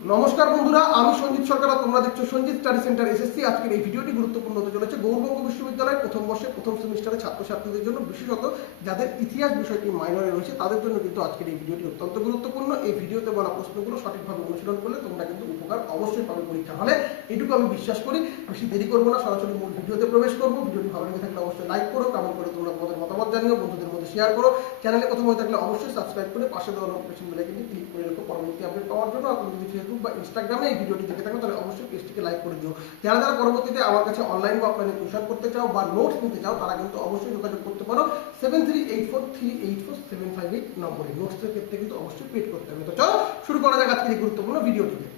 নমস্কার বন্ধুরা, আমি সঞ্জিত সরকার আর তোমরা দেখছো সঞ্জিত স্টাডি সেন্টার এসএসসি। আজকের এই ভিডিওটি গুরুত্বপূর্ণ হতে চলেছে গৌড়বঙ্গ বিশ্ববিদ্যালয়ের প্রথম বর্ষে প্রথম সেমিস্টারের ছাত্রছাত্রীদের জন্য, বিশেষত যাদের ইতিহাস বিষয়টি মাইনরে রয়েছে তাদের জন্য কিন্তু আজকের এই ভিডিওটি অত্যন্ত গুরুত্বপূর্ণ। এই ভিডিওতে বলা প্রশ্নগুলো সঠিকভাবে অনুশীলন করলে তোমরা কিন্তু উপকার অবশ্যই পাবে পরীক্ষা হলে, এটুকু আমি বিশ্বাস করি। বেশি দেরি করবো না, সরাসরি মূল ভিডিওতে প্রবেশ করবো। ভিডিওটি ভালো লেগে থাকলে অবশ্যই লাইক করো, কমেন্ট করে তোমরা তোমাদের মতামত জানিও, বন্ধুদের মধ্যে শেয়ার করো। চ্যানেলে প্রথম হয়ে থাকলে অবশ্যই সাবস্ক্রাইব করে পাশে দেওয়া নোটিফিকেশন বেল আইকনটি ক্লিক করে রাখো পরবর্তী আপডেট পাওয়ার জন্য। আর যদি ফেসবুক বা ইনস্টাগ্রামে এই ভিডিওটি দেখে থাকো তাহলে অবশ্যই পেজটিকে লাইক করে দিও। যারা যারা পরবর্তীতে আমার কাছে অনলাইন বা অফলাইনে টিউশন করতে চাও বা নোটস নিতে চাও তারা কিন্তু অবশ্যই যোগাযোগ করতে পারো 7384384758 নম্বরে। নোটসের ক্ষেত্রে কিন্তু অবশ্যই পেড করতে হবে। তো চলো শুরু করা যাক আজকের এই গুরুত্বপূর্ণ ভিডিওটিকে।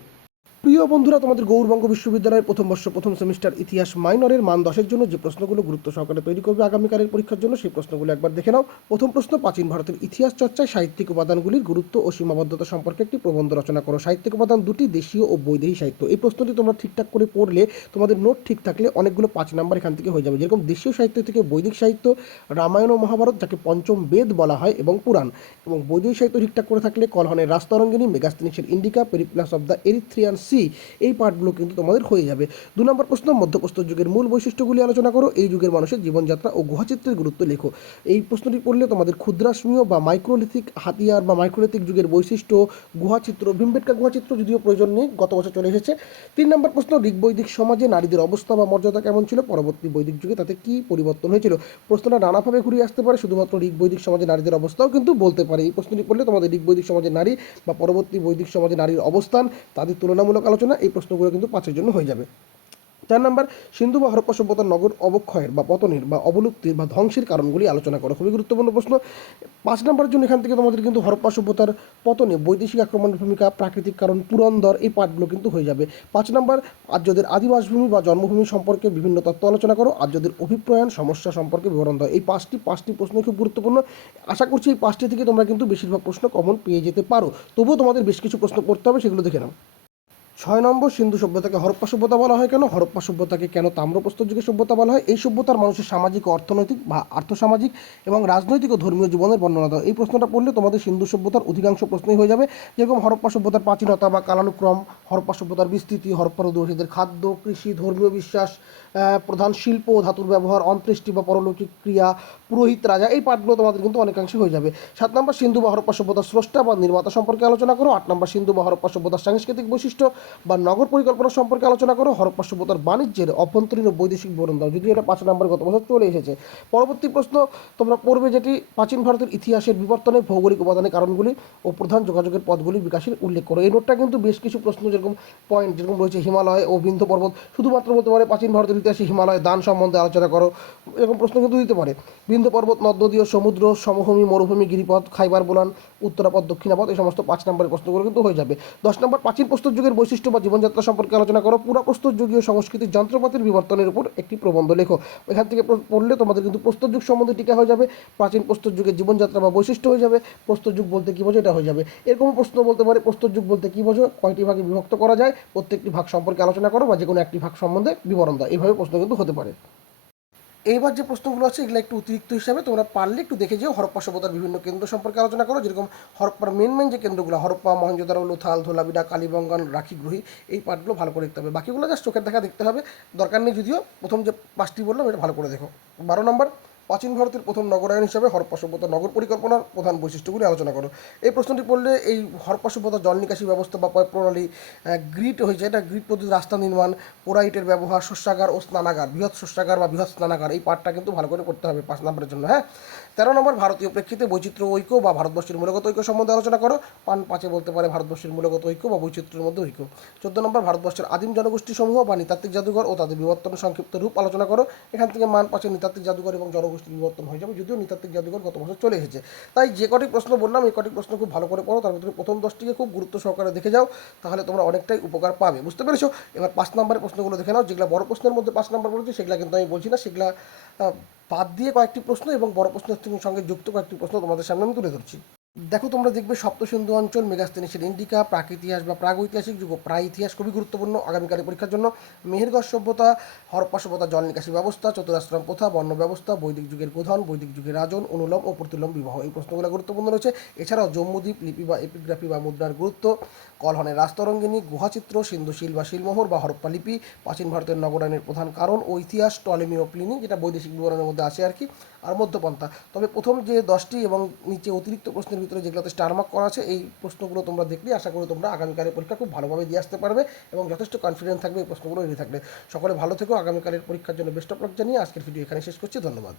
প্রিয় বন্ধুরা, তোমাদের গৌড়বঙ্গ বিশ্ববিদ্যালয়ের প্রথম বর্ষ প্রথম সেমিস্টার ইতিহাস মাইনরের মান 10-এর জন্য যে প্রশ্নগুলো গুরুত্ব সহকারে তৈরি করবে আগামীকালের পরীক্ষার জন্য, সেই প্রশ্নগুলো একবার দেখে নাও। প্রথম প্রশ্ন, প্রাচীন ভারতের ইতিহাস চর্চায় সাহিত্যিক উপাদানগুলির গুরুত্ব ও সীমাবদ্ধতা সম্পর্কে একটি প্রবন্ধ রচনা করো। সাহিত্যিক উপাদান দুটি, দেশীয় ও বৈদেশিক সাহিত্য। এই প্রশ্নটি তোমরা ঠিকঠাক করে পড়লে, তোমাদের নোট ঠিক থাকলে অনেকগুলো 5 নাম্বার এখান থেকে হয়ে যাবে। যেরকম দেশীয় সাহিত্য থেকে বৈদিক সাহিত্য, রামায়ণ ও মহাভারত যাকে পঞ্চম বেদ বলা হয় এবং পুরাণ, এবং বৈদিক সাহিত্য ঠিকঠাক করে থাকলে কলহনের রাজতরঙ্গিনী, মেগাস্তিনিসের Indica, Periplus of the Erythraean Sea, এই পার্টগুলো কিন্তু তোমাদের হয়ে যাবে। 2 নম্বর প্রশ্ন, মধ্যপ্রস্তর যুগের মূল বৈশিষ্ট্যগুলি আলোচনা করো। এই যুগের মানুষের জীবনযাত্রা ও গুহাচিত্রের গুরুত্ব লেখো। এই প্রশ্নটি পড়লে তোমাদের ক্ষুদ্রাশ্মীয় বা মাইক্রোলিথিক হাতিয়ার বা মাইক্রোলিথিক যুগের বৈশিষ্ট্য, গুহাচিত্র, ভীমবেটকা গুহাচিত্র যদিও প্রয়োজন নেই, গত বছর চলে এসেছে। 3 নম্বর প্রশ্ন, ঋগ্বৈদিক সমাজে নারীদের অবস্থা বা মর্যাদা কেমন ছিল, পরবর্তী বৈদিক যুগে তাতে কি পরিবর্তন হয়েছিল। প্রশ্নটা নানাভাবে ঘুরিয়ে আসতে পারে, শুধুমাত্র ঋগ্বৈদিক সমাজে নারীদের অবস্থাও কিন্তু বলতে পারে। এই প্রশ্নটি পড়লে তোমাদের ঋগ্বৈদিক সমাজে নারী বা পরবর্তী বৈদিক সমাজে নারীর অবস্থান, তাদের তুলনামূলক আলোচনা, এই প্রশ্নগুলো কিন্তু 5-এর জন্য হয়ে যাবে। 4 নম্বর, সিন্ধু বা হরপ্পা সভ্যতার নগর অবক্ষয়ের বা পতনের বা অবলুপ্তির বা ধ্বংসের কারণগুলি আলোচনা করো। খুবই গুরুত্বপূর্ণ প্রশ্ন। 5 নম্বরের জন্য এখান থেকে তোমাদের কিন্তু হরপ্পা সভ্যতার পতনে বৈদেশিক আক্রমণের ভূমিকা, প্রাকৃতিক কারণ, পুরন্দর, এই পাঠগুলো কিন্তু হয়ে যাবে। 5 নম্বর, আর্যদের আদিবাসভূমি বা জন্মভূমি সম্পর্কে বিভিন্ন তত্ত্ব আলোচনা করো। আর্যদের অভিপ্রায়ণ সমস্যা সম্পর্কে বিবরণ দাও। এই পাঁচটি প্রশ্ন খুব গুরুত্বপূর্ণ। আশা করছি এই 5টি থেকে তোমরা কিন্তু বেশিরভাগ প্রশ্ন কমন পেয়ে যেতে পারো। তবুও তোমাদের বেশ কিছু প্রশ্ন পড়তে হবে, সেগুলো দেখে নাও। 6 নম্বর, সিন্ধু সভ্যতাকে হরপ্পা সভ্যতা বলা হয় কেন, হরপ্পা সভ্যতাকে কেন তাম্রপ্রস্তর যুগের সভ্যতা বলা হয়, এই সভ্যতার মানুষের সামাজিক ও অর্থনৈতিক বা আর্থসামাজিক এবং রাজনৈতিক ও ধর্মীয় জীবনের বর্ণনা দাও। এই প্রশ্নটা পড়লে তোমাদের সিন্ধু সভ্যতার অধিকাংশ প্রশ্নই হয়ে যাবে। যেরকম হরপ্পা সভ্যতার প্রাচীনতা বা কালানুক্রম, হরপ্পা সভ্যতার বিস্তৃতি, হরপ্পার অধিবাসীদের খাদ্য, কৃষি, ধর্মীয় বিশ্বাস, প্রধান শিল্প ও ধাতুর ব্যবহার, অন্ত্যেষ্টি বা পরলৌকিক ক্রিয়া, পুরোহিত রাজা, এই পাঠগুলো তোমাদের কিন্তু অনেকাংশে হয়ে যাবে। 7 নম্বর, সিন্ধু বা হরপ্পা সভ্যতার স্রষ্টা বা নির্মাতা সম্পর্কে আলোচনা করো। 8 নম্বর, সিন্ধু বা হরপ্পা সভ্যতার সাংস্কৃতিক বৈশিষ্ট্য বা নগর পরিকল্পনা সম্পর্কে আলোচনা করো। হরপ্পা সভ্যতার বাণিজ্যের অভ্যন্তরীণ ও বৈদেশিক বিবরণ দাও। যদিও এটা 5 নম্বর গত বছর চলে এসেছে। পরবর্তী প্রশ্ন তোমরা পড়বে যেটি, প্রাচীন ভারতের ইতিহাসের বিবর্তনে ভৌগোলিক উপাদানের কারণগুলি ও প্রধান যোগাযোগের পথগুলির বিকাশের উল্লেখ করো। এই নোটটা কিন্তু বেশ কিছু প্রশ্ন যেরকম পয়েন্ট যেরকম রয়েছে, হিমালয় ও বিন্ধ্য পর্বত, শুধুমাত্র বলতে পারে প্রাচীন ভারতের ইতিহাসে হিমালয় দান সম্বন্ধে আলোচনা করো, এরকম প্রশ্ন কিন্তু দিতে পারে। বিন্ধ্য পর্বত, নদ নদী ও সমুদ্র, সমভূমি, মরুভূমি, গিরিপথ, খাইবার বোলান, উত্তরাপথ, দক্ষিণাপথ, এই সমস্ত 5 নম্বরের প্রশ্নগুলো কিন্তু হয়ে যাবে। 10 নম্বর, প্রাচীন প্রস্তর যুগের বৈশিষ্ট্য বা জীবনযাত্রা সম্পর্কে আলোচনা করো। পুরা প্রস্তর যুগীয় সংস্কৃতির যন্ত্রপাতির বিবর্তনের উপর একটি প্রবন্ধ লেখো। এখান থেকে পড়লে তোমাদের কিন্তু প্রস্তর যুগ সম্বন্ধে টিকা হয়ে যাবে, প্রাচীন প্রস্তর যুগের জীবনযাত্রা বা বৈশিষ্ট্য হয়ে যাবে, প্রস্তর যুগ বলতে কী বোঝো এটা হয়ে যাবে। এরকম প্রশ্ন বলতে পারে, প্রস্তর যুগ বলতে কী বোঝো, কয়টি ভাগে বিভক্ত করা যায়, প্রত্যেকটি ভাগ সম্পর্কে আলোচনা করো বা যে কোনো একটি ভাগ সম্বন্ধে বিবরণ দাও। এইভাবে প্রশ্ন কিন্তু হতে পারে। এইবার যে প্রশ্নগুলো আছে এগুলো একটু অতিরিক্ত হিসাবে তোমরা পারলে একটু দেখে যেও। হরপ্পা সভ্যতার বিভিন্ন কেন্দ্র সম্পর্কে আলোচনা করো। যেরকম হরপ্পার মেন যে কেন্দ্রগুলো, হরপ্পা, মহেঞ্জোদারো, লোথাল, ধোলাবিরা, কালীবঙ্গান, রাখিগ্রহী, এই পার্টগুলো ভালো করে দেখতে হবে। বাকিগুলো জাস্ট চোখের দেখা দেখতে হবে, দরকার নেই। যদিও প্রথম যে 5টি বললাম এটা ভালো করে দেখো। 12 নম্বর, প্রাচীন ভারতের প্রথম নগরায়ন হিসাবে হরপ্পা সভ্যতার নগর পরিকল্পনার প্রধান বৈশিষ্ট্যগুলি আলোচনা করো। এই প্রশ্নটি পড়লে এই হরপ্পা সভ্যতার জল নিকাশি ব্যবস্থা বা প্রণালী, গ্রিড হয়েছে, এটা গ্রিড পদ্ধতি, রাস্তা নির্মাণ, পোরাইটের ব্যবহার, শস্যাগার ও স্নানাগার, বৃহৎ শস্যাগার বা বৃহৎ স্নানাগার, এই পার্টটা কিন্তু ভালো করে পড়তে হবে 5 নম্বরের জন্য। হ্যাঁ। 13 নম্বর, ভারতীয় প্রেক্ষিতে বৈচিত্র্য ঐক্য বা ভারতবর্ষের মূলগত ঐক্য সম্বন্ধে আলোচনা করো। 5-এ বলতে পারে ভারতবর্ষের মূলগত ঐক্য বা বৈচিত্র্যের মধ্যে ঐক্য। 14 নম্বর, ভারতবর্ষের আদিম জনগোষ্ঠী সমূহ বা নৃতাত্ত্বিক জাদুঘর ও তাদের বিবর্তনের সংক্ষিপ্ত রূপ আলোচনা করো। এখান থেকে মান 5-এ নৃতাত্ত্বিক জাদুঘর এবং জনগোষ্ঠীর বিবর্তন হয়ে যাবে, যদিও নৃতাত্ত্বিক জাদুঘর গত বছর চলে এসেছে। তাই যে কটি প্রশ্ন বললাম এই কটি প্রশ্ন খুব ভালো করে পড়ো, তার মধ্যে প্রথম 10টিকে খুব গুরুত্ব সহকারে দেখে যাও, তাহলে তোমরা অনেকটাই উপকার পাবে। বুঝতে পেরেছো? এবার 5 নম্বরের প্রশ্নগুলো দেখে নাও। যেগুলো বড় প্রশ্নের মধ্যে 5 নম্বর বলেছি সেগুলো কিন্তু আমি বলছি না, সেগুলো বাদ দিয়ে কয়েকটি প্রশ্ন এবং বড় প্রশ্নের সঙ্গে যুক্ত কয়েকটি প্রশ্ন তোমাদের সামনে আমি তুলে ধরছি। দেখো তোমরা দেখবে সপ্তসিন্ধু অঞ্চল, মেগাস্তেনিসের ইন্ডিকা, প্রাক ইতিহাস বা প্রাগ ঐতিহাসিক যুগ, প্রায় ইতিহাস খুবই গুরুত্বপূর্ণ আগামীকালের পরীক্ষার জন্য। মেহেরগড় সভ্যতা, হরপ্পা সভ্যতা, জল নিকাশি ব্যবস্থা, চতুরাশ্রম প্রথা, বর্ণ ব্যবস্থা, বৈদিক যুগের গোধন, বৈদিক যুগের রাজন, অনুলোম ও প্রতিলোম বিবাহ, এই প্রশ্নগুলো গুরুত্বপূর্ণ রয়েছে। এছাড়াও জম্মুদ্বীপ, লিপি বা এপিগ্রাফি বা মুদ্রার গুরুত্ব, কলহনের রাস্তরঙ্গিনী, গুহাচিত্র, সিন্ধুশিল বা শিলমোহর বা হরপ্পা লিপি, প্রাচীন ভারতের নগরায়নের প্রধান কারণ ও ইতিহাস, টলেমি ও প্লিনি, যেটা বৈদেশিক বিবরণের মধ্যে আছে আর কি, আর মধ্যপন্থা। তবে প্রথম যে 10টি এবং নিচে অতিরিক্ত প্রশ্নের ভিতরে যেগুলোতে স্টার মার্ক করা আছে, এই প্রশ্নগুলো তোমরা দেখলে আশা করি তোমরা আগামীকালের পরীক্ষা খুব ভালোভাবে দিয়ে আসতে পারবে এবং যথেষ্ট কনফিডেন্ট থাকবে এই প্রশ্নগুলো রেডি থাকলে। সকলে ভালো থেকো, আগামীকালের পরীক্ষার জন্য বেস্ট অফ লাক জানিয়ে আজকের ভিডিও এখানে শেষ করছি। ধন্যবাদ।